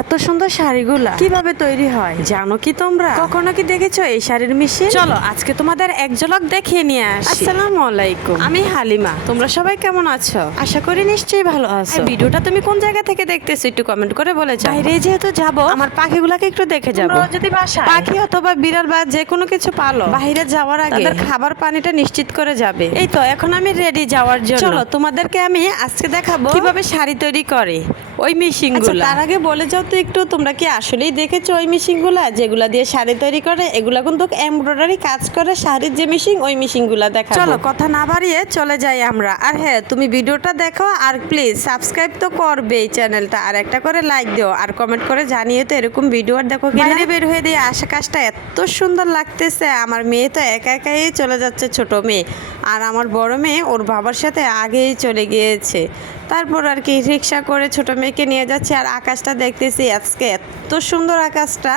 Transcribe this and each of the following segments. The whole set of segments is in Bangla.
এত সুন্দর শাড়িগুলা কীভাবে তৈরি হয়? জানো কি তোমরা? কখনো কি দেখেছ এই শাড়ির মেশিন? চলো আজকে তোমাদের এক ঝলক দেখিয়ে নিয়ে আসি। আসসালামু আলাইকুম। আমি হালিমা। তোমরা সবাই কেমন আছো? আশা করি নিশ্চয়ই ভালো আছো। ভিডিওটা তুমি কোন জায়গা থেকে দেখতেছো একটু কমেন্ট করে বলে যাও। বাইরে যেহেতু যাব আমার পাখিগুলাকে একটু দেখে যাব। যদি বাসায় পাখি অথবা বিড়াল বা যে কোনো কিছু পালো বাইরে যাওয়ার আগে তাদের খাবার পানিটা নিশ্চিত করে যাবে। এই তো এখন আমি রেডি যাওয়ার জন্য। চলো তোমাদেরকে আমি আজকে দেখাবো কীভাবে শাড়ি তৈরি করে। ওই মেশিনগুলো। তার আগে বলে যাও তো একটু তোমরা কি আসলেই দেখেছ ওই মেশিনগুলা? যেগুলা দিয়ে শাড়ি তৈরি করে এগুলা কিন্তু এমব্রয়ডারি কাজ করে শাড়ির যে মেশিন ওই মেশিনগুলা দেখা চলো কথা না বাড়িয়ে চলে যাই আমরা। আর হ্যাঁ তুমি ভিডিওটা দেখো আর প্লিজ সাবস্ক্রাইব তো করবে এই চ্যানেলটা আর একটা করে লাইক দিও আর কমেন্ট করে জানিয়ে তো এরকম ভিডিও আর দেখো বাইরে বের হয়ে দিয়ে আকাশটা এত সুন্দর লাগতেছে আমার মেয়ে তো একা একাই চলে যাচ্ছে ছোট মেয়ে। আর আমার বড় মেয়ে ওর বাবার সাথে আগেই চলে গিয়েছে। তারপর আর কি রিক্সা করে ছোট মেয়েকে নিয়ে যাচ্ছি আর আকাশটা দেখতেছি আজকে এত সুন্দর আকাশটা।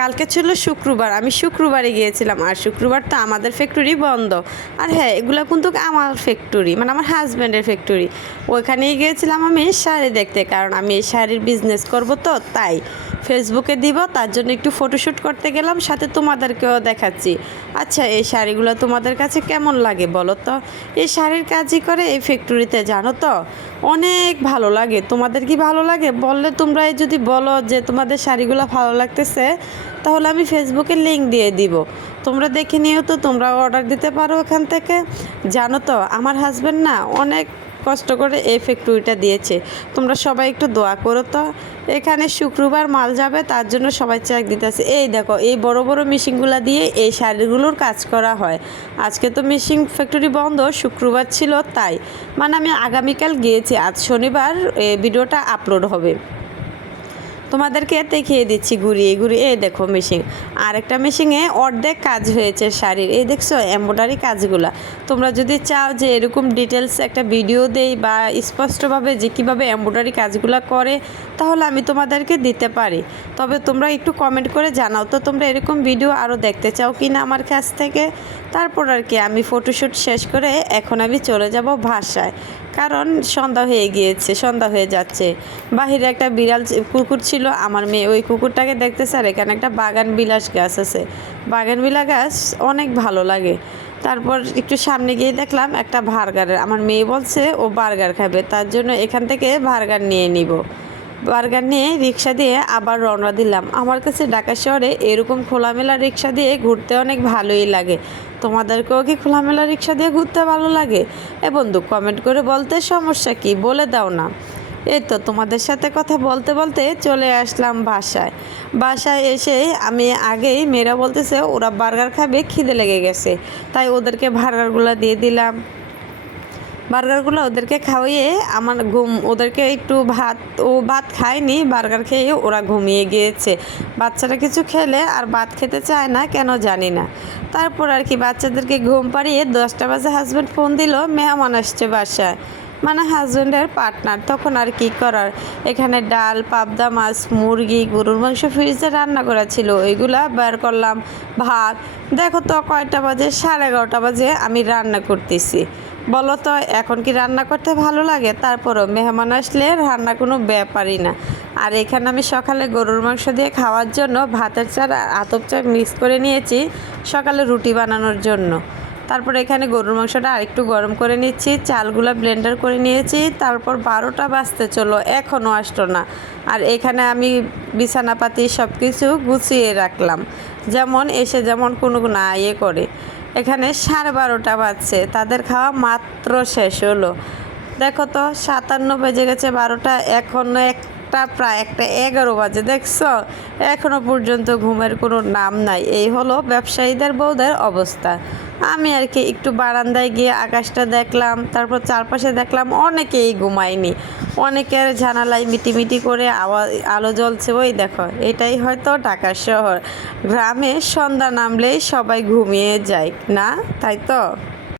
কালকে ছিল শুক্রবার, আমি শুক্রবারে গিয়েছিলাম আর শুক্রবার তো আমাদের ফ্যাক্টরি বন্ধ। আর হ্যাঁ এগুলো কিন্তু আমার ফ্যাক্টরি মানে আমার হাজব্যান্ডের ফ্যাক্টরি ওইখানেই গিয়েছিলাম আমি শাড়ি দেখতে, কারণ আমি এই শাড়ির বিজনেস করব তো, তাই। ফেসবুকে দিব, তার জন্য একটু ফটোশ্যুট করতে গেলাম, সাথে তোমাদেরকেও দেখাচ্ছি। আচ্ছা এই শাড়িগুলো তোমাদের কাছে কেমন লাগে বলো তো? এই শাড়ির কাজই করে, এই ফ্যাক্টরিতে জানো তো? অনেক ভালো লাগে। তোমাদের কি ভালো লাগে? বললে তোমরা যদি বলো যে তোমাদের শাড়িগুলো ভালো লাগতেছে, তাহলে আমি ফেসবুকে লিঙ্ক দিয়ে দিব। তোমরা দেখে নিও তো তোমরা অর্ডার দিতে পারো ওখান থেকে। জানো তো, আমার হাজব্যান্ড না অনেক কষ্ট করে এই ফ্যাক্টরিটা দিয়েছে। তোমরা সবাই একটু দোয়া করো তো। এখানে শুক্রবার মাল যাবে, তার জন্য সবাই চেক দিতেছে। এই দেখো, এই বড় বড় মেশিনগুলো দিয়ে এই শাড়িগুলোর কাজ করা হয়। আজকে তো মেশিন ফ্যাক্টরি বন্ধ, শুক্রবার ছিল তাই। মানে আমি আগামীকাল গিয়েছি, আজ শনিবার এই ভিডিওটা আপলোড হবে। তোমাদেরকে দেখিয়ে দিচ্ছি, ঘুরিয়ে ঘুরিয়ে। এই দেখো মেশিন আর একটা মেশিনে অর্ধেক কাজ হয়েছে শাড়ির। এই দেখছ এম্ব্রয়ডারি কাজগুলা। তোমরা যদি চাও যে এরকম ডিটেলস একটা ভিডিও দেই বা স্পষ্টভাবে যে কীভাবে এম্ব্রয়ডারি কাজগুলো করে, তাহলে আমি তোমাদেরকে দিতে পারি। তবে তোমরা একটু কমেন্ট করে জানাও তো তোমরা এরকম ভিডিও আরও দেখতে চাও কি না আমার কাছ থেকে। তারপর আর কি, আমি ফটোশ্যুট শেষ করে এখন আমি চলে যাব বাসায় কারণ সন্ধ্যা হয়ে গিয়েছে, সন্ধ্যা হয়ে যাচ্ছে। বাহিরে একটা বিড়াল কুকুর ছিল, আমার মেয়ে ওই কুকুরটাকে দেখতে স্যার, এখানে একটা বাগান বিলাস গাছ আছে। বাগান বিলা গাছ অনেক ভালো লাগে। তারপর একটু সামনে গিয়ে দেখলাম একটা বার্গারের, আমার মেয়ে বলছে ও বার্গার খাবে, তার জন্য এখান থেকে ভার্গার নিয়ে নিব। বার্গার নিয়ে রিক্সা দিয়ে আবার রওনা দিলাম। আমার কাছে ঢাকা শহরে এরকম খোলামেলা রিক্সা দিয়ে ঘুরতে অনেক ভালোই লাগে। তোমাদেরকেও কি খোলামেলা রিক্সা দিয়ে ঘুরতে ভালো লাগে? এ বন্ধু কমেন্ট করে বলতে সমস্যা কি? বলে দাও না। এই তো তোমাদের সাথে কথা বলতে বলতে চলে আসলাম বাসায়। বাসায় এসে আমি আগেই মেয়েরা বলতেছে, ওরা বার্গার খাবে, খিদে লেগে গেছে। তাই ওদেরকে বার্গারগুলো দিয়ে দিলাম। বার্গারগুলো ওদেরকে খাওয়িয়ে আমার ঘুম, ওদেরকে একটু ভাত, ও ভাত খায়নি, বার্গার খেয়ে ওরা ঘুমিয়ে গিয়েছে। বাচ্চারা কিছু খেলে আর ভাত খেতে চায় না, কেন জানি না। তারপর আর কি বাচ্চাদেরকে ঘুম পাড়িয়ে দশটা বাজে হাজব্যান্ড ফোন দিল, মেহমান আসছে বাসায়। মানে হাজব্যান্ডের পার্টনার তখন আর কি করার? এখানে ডাল, পাবদা মাছ, মুরগি, গরুর মাংস ফ্রিজে রান্না করা ছিল, ওইগুলা বের করলাম, ভাত। দেখো তো কয়টা বাজে? সাড়ে এগারোটা বাজে, আমি রান্না করতেছি। বলো তো, এখন কি রান্না করতে ভালো লাগে? তারপরও মেহমান আসলে রান্না কোনো ব্যাপারই না। আর এখানে আমি সকালে গরুর মাংস দিয়ে খাওয়ার জন্য ভাতের চার আতপ চা মিক্স করে নিয়েছি সকালে রুটি বানানোর জন্য। তারপর এখানে গরুর মাংসটা আরেকটু গরম করে নিচ্ছি, চালগুলো ব্লেন্ডার করে নিয়েছি, তারপর বারোটা বাজতে চলো এখনও আসতো না। আর এখানে আমি বিছানাপাতি সব কিছু গুছিয়ে রাখলাম। যেমন এসে যেমন কোনো না ইয়ে করে। এখানে সাড়ে বারোটা বাজছে, তাদের খাওয়া মাত্র শেষ হলো। দেখো তো, সাতান্ন বেজে গেছে বারোটা, এখনও একটা প্রায় একটা এগারো বাজে, দেখছ? এখনও পর্যন্ত ঘুমের কোনো নাম নাই। এই হলো ব্যবসায়ীদের বউদের অবস্থা। আমি আর কি একটু বারান্দায় গিয়ে আকাশটা দেখলাম, তারপর চারপাশে দেখলাম অনেকেই ঘুমায়নি। অনেকের জানালায় মিটিমিটি করে আওয়াজ আলো জ্বলছে, ওই দেখো, এটাই হয়তো ঢাকার শহর। গ্রামে সন্ধ্যা নামলেই সবাই ঘুমিয়ে যায়, না? তাই তো?